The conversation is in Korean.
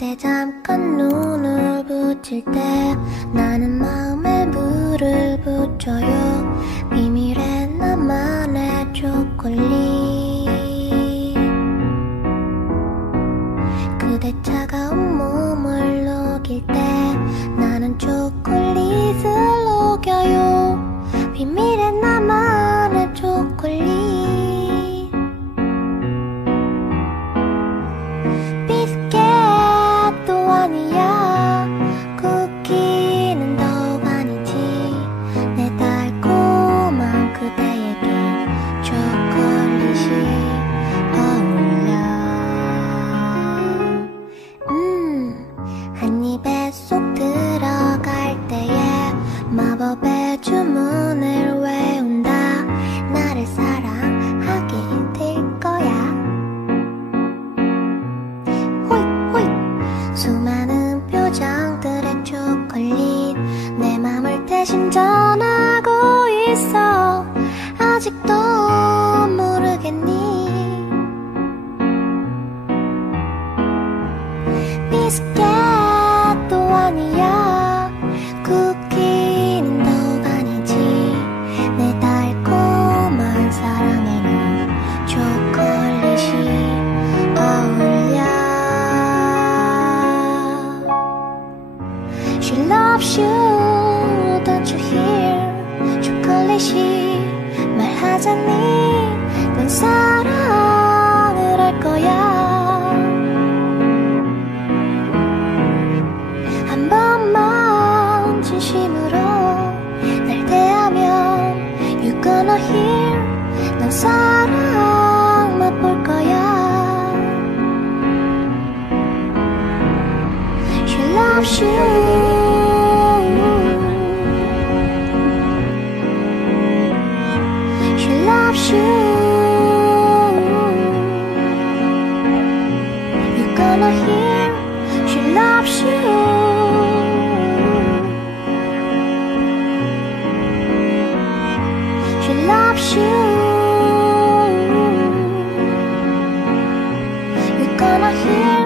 그대 잠깐 눈을 붙일 때 나는 마음에 물을 붙여요. 비밀의 나만의 초콜릿. 그대 차가운 몸을 녹일 때 나는 초콜릿을 녹여요. 비밀의 나만의 초콜릿. 비스켓도 아니야, 쿠키는 더욱 아니지. 내 달콤한 그대에겐 초콜릿이 어울려. 한 입에 쏙 들어갈 때에 마법의 주문을 외운다. 나를 사랑하게 될 거야. 호잇 호잇. 수많은 표정들의 초콜릿 내 맘을 대신 전하고 있어. 아직도 모르겠니? 비스켓도 아니야, 쿠키는 더욱 아니지. 내 달콤한 사랑에는 초콜릿이 어울려. She loves you, don't you hear? 초콜릿이 말하자니 넌 사랑을 할 거야. 한 번만 진심으로 날 대하면 You're gonna hear. 넌 사랑 맛볼 거야. She loves you. She loves you. You're gonna hear. She loves you. She loves you. You're gonna hear.